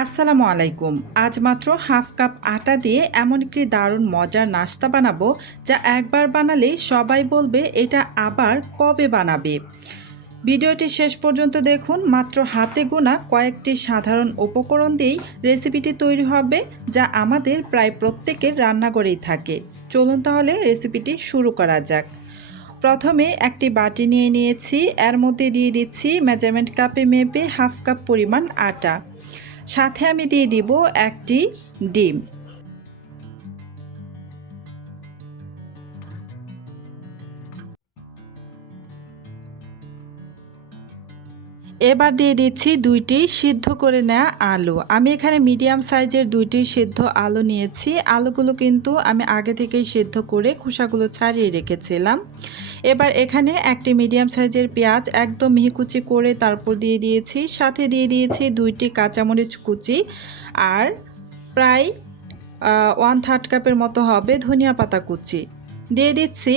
আসসালামু আলাইকুম। আজ মাত্র হাফ কাপ আটা দিয়ে এমন একটি দারুণ মজার নাস্তা বানাবো যা একবার বানালেই সবাই বলবে এটা আবার কবে বানাবে। ভিডিওটি শেষ পর্যন্ত দেখুন। মাত্র হাতে গোনা কয়েকটি সাধারণ উপকরণ দিয়েই রেসিপিটি তৈরি হবে, যা আমাদের প্রায় প্রত্যেকের রান্নাঘরেই থাকে। চলুন তাহলে রেসিপিটি শুরু করা যাক। প্রথমে একটি বাটি নিয়ে নিয়েছি, এর মধ্যে দিয়ে দিচ্ছি মেজারমেন্ট কাপে মেপে হাফ কাপ পরিমাণ আটা। সাথে আমি দিয়ে দিব একটি ডিম। এবার দিয়ে দিচ্ছি দুইটি সিদ্ধ করে নেওয়া আলু। আমি এখানে মিডিয়াম সাইজের দুইটি সিদ্ধ আলু নিয়েছি। আলুগুলো কিন্তু আমি আগে থেকেই সিদ্ধ করে খোসাগুলো ছাড়িয়ে রেখেছিলাম। এবার এখানে একটি মিডিয়াম সাইজের পেঁয়াজ একদম মিহিকুচি করে তারপর দিয়ে দিয়েছি। সাথে দিয়ে দিয়েছি দুইটি কাঁচামরিচ কুচি আর প্রায় 1/3 কাপের মতো হবে ধনিয়া পাতা কুচি। দিয়ে দিচ্ছি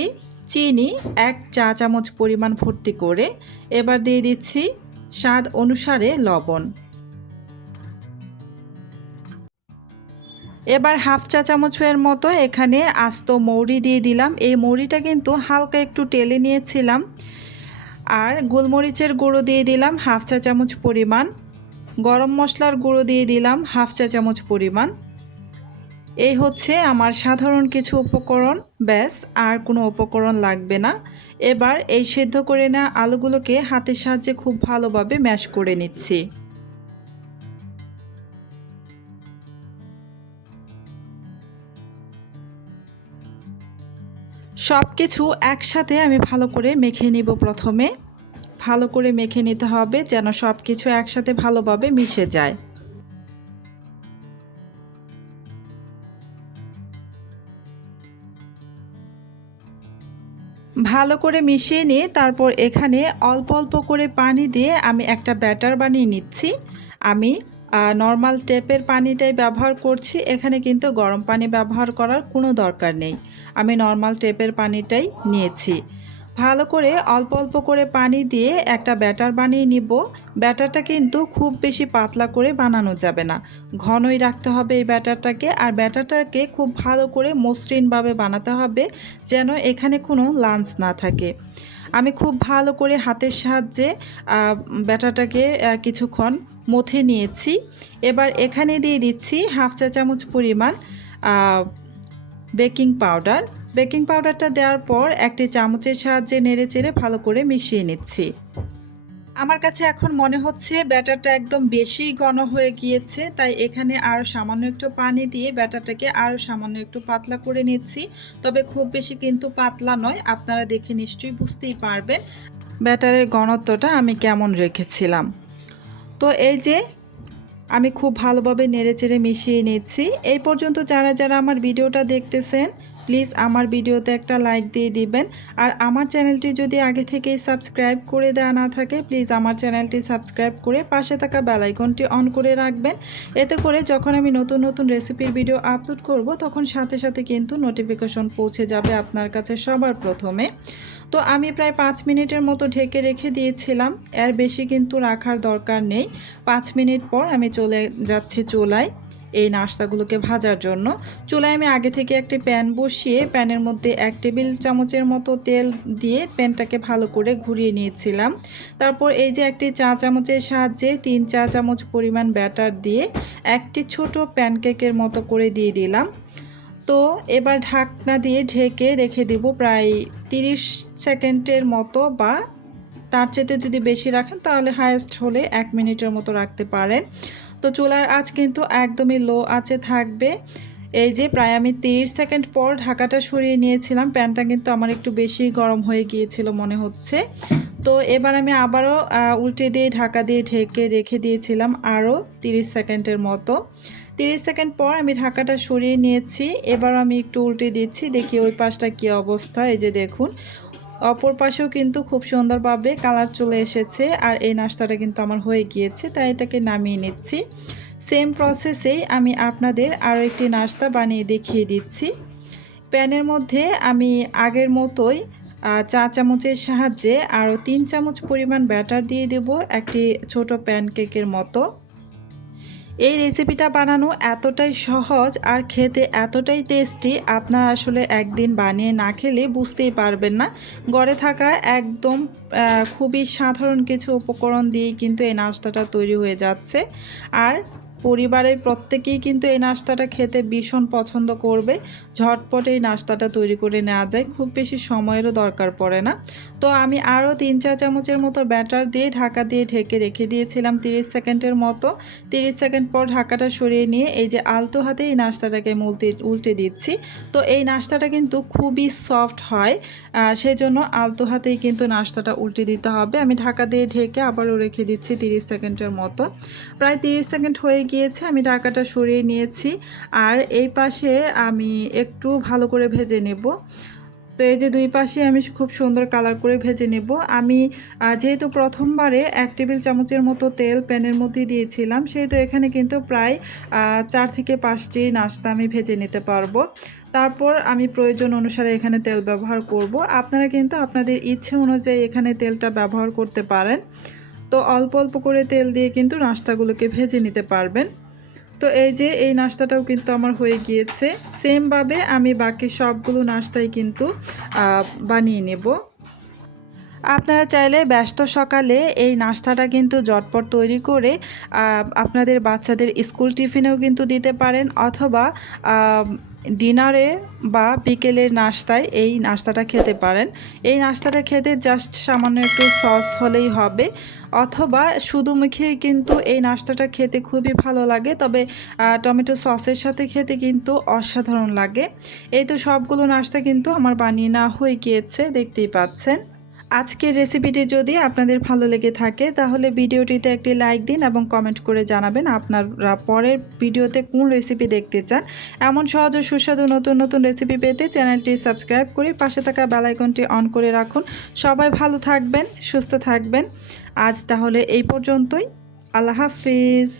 চিনি 1 চা চামচ পরিমাণ ভর্তি করে। এবার দিয়ে দিচ্ছি স্বাদ অনুসারে লবণ। এবার হাফ চা চামচের মতো এখানে আস্ত মৌরি দিয়ে দিলাম। এই মৌরিটা কিন্তু হালকা একটু টেলে নিয়েছিলাম। আর গোলমরিচের গুঁড়ো দিয়ে দিলাম হাফ চা চামচ পরিমাণ। গরম মশলার গুঁড়ো দিয়ে দিলাম হাফ চা চামচ পরিমাণ। এই হচ্ছে আমার সাধারণ কিছু উপকরণ, ব্যাস আর কোনো উপকরণ লাগবে না। এবার এই সেদ্ধ করে নেওয়া আলুগুলোকে হাতের সাহায্যে খুব ভালোভাবে ম্যাশ করে নিচ্ছি। সব কিছু একসাথে আমি ভালো করে মেখে নিব। প্রথমে ভালো করে মেখে নিতে হবে যেন সব কিছু একসাথে ভালোভাবে মিশে যায়। ভালো করে মিশিয়ে নিয়ে তারপর এখানে অল্প অল্প করে পানি দিয়ে আমি একটা ব্যাটার বানিয়ে নিচ্ছি। আমি নর্মাল টেপের পানিটাই ব্যবহার করছি, এখানে কিন্তু গরম পানি ব্যবহার করার কোনো দরকার নেই। আমি নর্মাল টেপের পানিটাই নিয়েছি। ভালো করে অল্প অল্প করে পানি দিয়ে একটা ব্যাটার বানিয়ে নিব। ব্যাটারটা কিন্তু খুব বেশি পাতলা করে বানানো যাবে না, ঘনই রাখতে হবে এই ব্যাটারটাকে। আর ব্যাটারটাকে খুব ভালো করে মসৃণভাবে বানাতে হবে যেন এখানে কোনো লাঞ্চ না থাকে। আমি খুব ভালো করে হাতের সাহায্যে ব্যাটারটাকে কিছুক্ষণ মথে নিয়েছি। এবার এখানে দিয়ে দিচ্ছি হাফ চা চামচ পরিমাণ বেকিং পাউডার। বেকিং পাউডারটা দেওয়ার পর একটি চামচের সাহায্যে নেড়েচেড়ে ভালো করে মিশিয়ে নিচ্ছি। আমার কাছে এখন মনে হচ্ছে ব্যাটারটা একদম বেশি ঘন হয়ে গিয়েছে, তাই এখানে আরও সামান্য একটু পানি দিয়ে ব্যাটারটাকে আরও সামান্য একটু পাতলা করে নিচ্ছি। তবে খুব বেশি কিন্তু পাতলা নয়, আপনারা দেখে নিশ্চয়ই বুঝতেই পারবেন ব্যাটারের ঘনত্বটা আমি কেমন রেখেছিলাম। তো এই যে আমি খুব ভালোভাবে নেড়েচেড়ে মিশিয়ে নিচ্ছি। এই পর্যন্ত যারা যারা আমার ভিডিওটা দেখতেছেন প্লিজ আমার ভিডিওতে একটা লাইক দিয়ে দিবেন। আর আমার চ্যানেলটি যদি আগে থেকেই সাবস্ক্রাইব করে দেওয়া না থাকে প্লিজ আমার চ্যানেলটি সাবস্ক্রাইব করে পাশে থাকা বেল আইকনটি অন করে রাখবেন। এতে করে যখন আমি নতুন নতুন রেসিপির ভিডিও আপলোড করব তখন সাথে সাথে কিন্তু নোটিফিকেশন পৌঁছে যাবে আপনার কাছে সবার প্রথমে। তো আমি প্রায় 5 মিনিটের মতো ঢেকে রেখে দিয়েছিলাম, এর বেশি কিন্তু রাখার দরকার নেই। 5 মিনিট পর আমি চলে যাচ্ছি চুলায় এই নাস্তাগুলোকে ভাজার জন্য। চুলায় আমি আগে থেকে একটি প্যান বসিয়ে প্যানের মধ্যে 1 টেবিল চামচের মতো তেল দিয়ে প্যানটাকে ভালো করে ঘুরিয়ে নিয়েছিলাম। তারপর এই যে একটি চা চামচের সাহায্যে 3 চা চামচ পরিমাণ ব্যাটার দিয়ে একটি ছোট প্যানকেকের মতো করে দিয়ে দিলাম। তো এবার ঢাকনা দিয়ে ঢেকে রেখে দেব প্রায় 30 সেকেন্ডের মতো, বা তার চেয়ে যদি বেশি রাখেন তাহলে হাইয়েস্ট হলে 1 মিনিটের মতো রাখতে পারেন। তো চুলার আঁচ কিন্তু একদমই লো আঁচে থাকবে। এই যে প্রায় আমি 30 সেকেন্ড পর ঢাকাটা সরিয়ে নিয়েছিলাম, প্যানটা কিন্তু আমার একটু বেশি গরম হয়ে গিয়েছিল মনে হচ্ছে। তো এবার আমি আবারও উল্টে দিয়ে ঢাকা দিয়ে ঢেকে রেখে দিয়েছিলাম আরও 30 সেকেন্ডের মতো। 30 সেকেন্ড পর আমি ঢাকাটা সরিয়ে নিয়েছি। এবার আমি একটু উল্টে দিচ্ছি, দেখি ওই পাশটা কী অবস্থা। এই যে দেখুন অপর পাশেও কিন্তু খুব সুন্দরভাবে কালার চলে এসেছে আর এই নাস্তাটা কিন্তু আমার হয়ে গিয়েছে, তাই এটাকে নামিয়ে নিচ্ছি। সেম প্রসেসেই আমি আপনাদের আরও একটি নাস্তা বানিয়ে দেখিয়ে দিচ্ছি। প্যানের মধ্যে আমি আগের মতোই চা চামচের সাহায্যে আরও 3 চামচ পরিমাণ ব্যাটার দিয়ে দেব, একটি ছোট প্যানকেকের মতো। এই রেসিপিটা বানানো এতটাই সহজ আর খেতে এতটাই টেস্টি, আপনারা আসলে একদিন বানিয়ে না খেলে বুঝতেই পারবেন না। ঘরে থাকা একদম খুবই সাধারণ কিছু উপকরণ দিয়েই কিন্তু এই নাস্তাটা তৈরি হয়ে যাচ্ছে। আর পরিবারের প্রত্যেকেই কিন্তু এই নাস্তাটা খেতে ভীষণ পছন্দ করবে। ঝটপট এই নাস্তাটা তৈরি করে নেওয়া যায়, খুব বেশি সময়েরও দরকার পড়ে না। তো আমি আরও 3-4 চামচের মতো ব্যাটার দিয়ে ঢাকা দিয়ে ঢেকে রেখে দিয়েছিলাম 30 সেকেন্ডের মতো। 30 সেকেন্ড পর ঢাকাটা সরিয়ে নিয়ে এই যে আলতো হাতে এই নাস্তাটাকে উল্টে দিচ্ছি। তো এই নাস্তাটা কিন্তু খুবই সফট হয়, সেজন্য আলতো হাতেই কিন্তু নাস্তাটা উল্টে দিতে হবে। আমি ঢাকা দিয়ে ঢেকে আবারও রেখে দিচ্ছি 30 সেকেন্ডের মতো। প্রায় 30 সেকেন্ড হয়ে গিয়েছে, আমি ঢাকাটা সরিয়ে নিয়েছি। আর এই পাশে আমি একটু ভালো করে ভেজে নেব। তো এই যে দুই পাশে আমি খুব সুন্দর কালার করে ভেজে নেব। আমি যেহেতু প্রথমবারে 1 টেবিল চামচের মতো তেল প্যানের মধ্যে দিয়েছিলাম, সেহেতু এখানে কিন্তু প্রায় 4 থেকে 5টি নাস্তা আমি ভেজে নিতে পারবো। তারপর আমি প্রয়োজন অনুসারে এখানে তেল ব্যবহার করব। আপনারা কিন্তু আপনাদের ইচ্ছে অনুযায়ী এখানে তেলটা ব্যবহার করতে পারেন। তো অল্প অল্প করে তেল দিয়ে কিন্তু নাস্তাগুলোকে ভেজে নিতে পারবেন। তো এই যে এই নাস্তাটাও কিন্তু আমার হয়ে গিয়েছে। সেমভাবে আমি বাকি সবগুলো নাস্তাই কিন্তু বানিয়ে নেব। আপনারা চাইলে ব্যস্ত সকালে এই নাস্তাটা কিন্তু ঝটপট তৈরি করে আপনাদের বাচ্চাদের স্কুল টিফিনেও কিন্তু দিতে পারেন, অথবা ডিনারে বা বিকেলের নাস্তায় এই নাস্তাটা খেতে পারেন। এই নাস্তাটা খেতে জাস্ট সামান্য একটু সস হলেই হবে, অথবা শুধু মুখেই কিন্তু এই নাস্তাটা খেতে খুবই ভালো লাগে, তবে টমেটো সসের সাথে খেতে কিন্তু অসাধারণ লাগে। এই তো সবগুলো নাস্তা কিন্তু আমার বানিয়ে নেওয়া হয়ে গিয়েছে, দেখতেই পাচ্ছেন। আজকের রেসিপিটি যদি আপনাদের ভালো লেগে থাকে তাহলে ভিডিওটিতে একটি লাইক দিন এবং কমেন্ট করে জানাবেন আপনারা পরের ভিডিওতে কোন রেসিপি দেখতে চান। এমন সহজ ও সুস্বাদু নতুন নতুন রেসিপি পেতে চ্যানেলটি সাবস্ক্রাইব করে পাশে থাকা বেল আইকনটি অন করে রাখুন। সবাই ভালো থাকবেন, সুস্থ থাকবেন। আজ তাহলে এই পর্যন্তই। আল্লাহ হাফিজ।